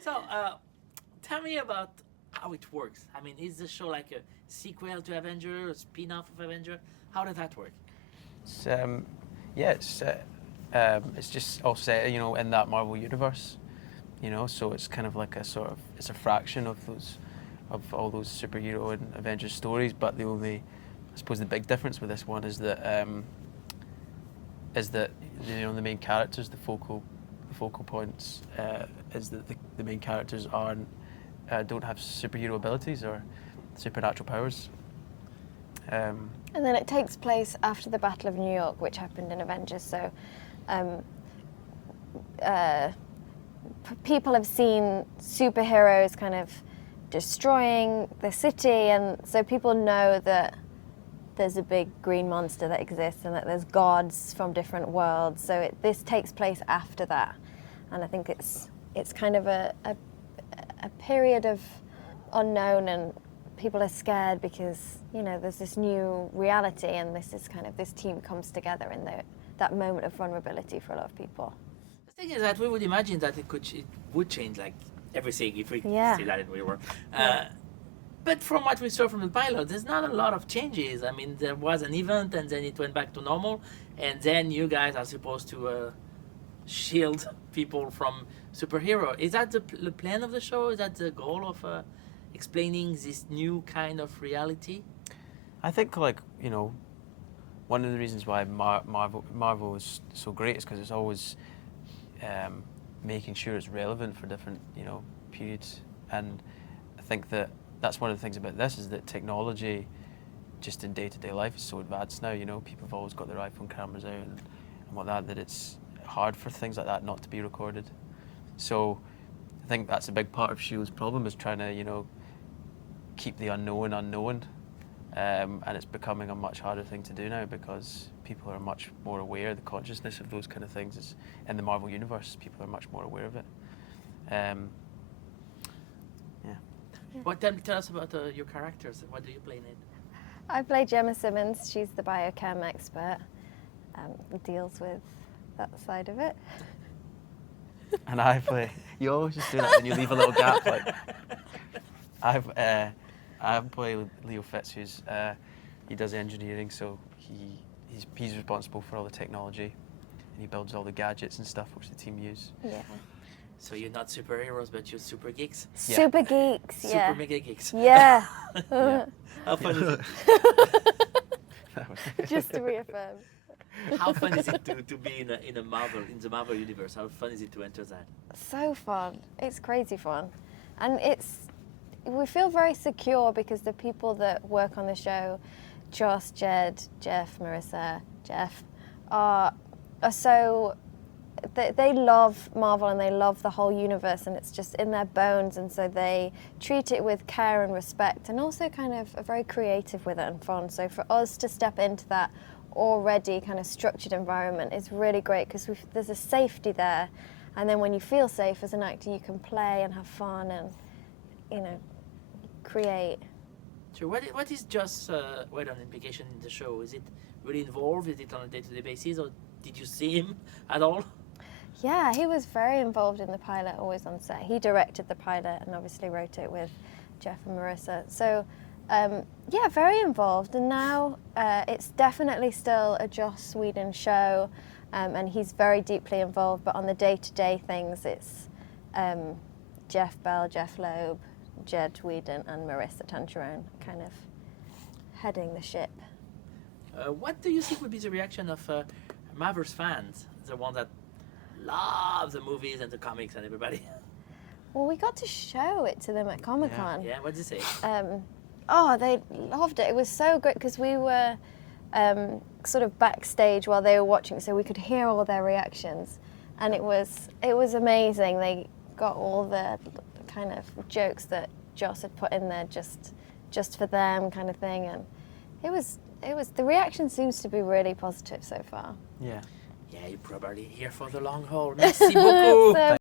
So, tell me about how it works. I mean, is the show like a sequel to Avenger, a spin-off of Avenger? How does that work? It's, yeah, it's just all set, you know, in that Marvel universe, you know. So it's kind of like a sort of, it's a fraction of all those superhero and Avengers stories. But the only, I suppose, the big difference with this one is that you know, the main characters, the focal points, is that the main characters don't have superhero abilities or supernatural powers. And then it takes place after the Battle of New York, which happened in Avengers. So people have seen superheroes kind of destroying the city, and so people know that there's a big green monster that exists and that there's gods from different worlds. So this takes place after that, and I think it's kind of a period of unknown, and people are scared because, you know, there's this new reality, and this team comes together in that moment of vulnerability for a lot of people. The thing is that we would imagine that it would change like everything if we see that in real world. But from what we saw from the pilot, there's not a lot of changes. I mean, there was an event and then it went back to normal, and then you guys are supposed to shield people from superhero. Is that the plan of the show? Is that the goal of explaining this new kind of reality? I think, like, you know, one of the reasons why Marvel is so great is because it's always making sure it's relevant for different, you know, periods. And I think that's one of the things about this, is that technology just in day-to-day life is so advanced now. You know, people have always got their iPhone cameras out and whatnot, that it's hard for things like that not to be recorded. So I think that's a big part of S.H.I.E.L.D's problem, is trying to, you know, keep the unknown, and it's becoming a much harder thing to do now because people are much more aware. The consciousness of those kind of things is in the Marvel universe. People are much more aware of it. What tell us about your characters? What do you play in it? I play Gemma Simmons. She's the biochem expert. Deals with that side of it. And I play. You always just do that, and you leave a little gap. Like I play Leo Fitz, who's he does engineering, so he's responsible for all the technology, and he builds all the gadgets and stuff which the team use. Yeah. So you're not superheroes, but you're super geeks. Yeah. Super geeks. Yeah. Super mega geeks. Yeah. Yeah. How fun is it? Just to reaffirm. How fun is it to be in the Marvel universe? How fun is it to enter that? So fun. It's crazy fun. And we feel very secure because the people that work on the show, Joss, Jed, Jeff, Marissa, Jeff, are so, they love Marvel and they love the whole universe, and it's just in their bones, and so they treat it with care and respect, and also kind of are very creative with it and fun. So for us to step into that already kind of structured environment is really great because there's a safety there, and then when you feel safe as an actor, you can play and have fun and, you know, create. So what is Joss Whedon implication in the show? Is it really involved? Is it on a day-to-day basis, or did you see him at all? Yeah, he was very involved in the pilot, always on set. He directed the pilot and obviously wrote it with Jeff and Marissa. So, yeah, very involved. And now it's definitely still a Joss Whedon show, and he's very deeply involved. But on the day-to-day things, it's Jeff Bell, Jeff Loeb, Jed Whedon, and Marissa Tancherone kind of heading the ship. What do you think would be the reaction of Marvel's fans, the one that love the movies and the comics and everybody? Well, we got to show it to them at Comic-Con. Yeah, what did they say? They loved it. It was so great because we were sort of backstage while they were watching, so we could hear all their reactions, and it was amazing. They got all the kind of jokes that Joss had put in there just for them, kind of thing, and it was the reaction seems to be really positive so far. Yeah. Yeah, you're probably here for the long haul. Merci beaucoup. So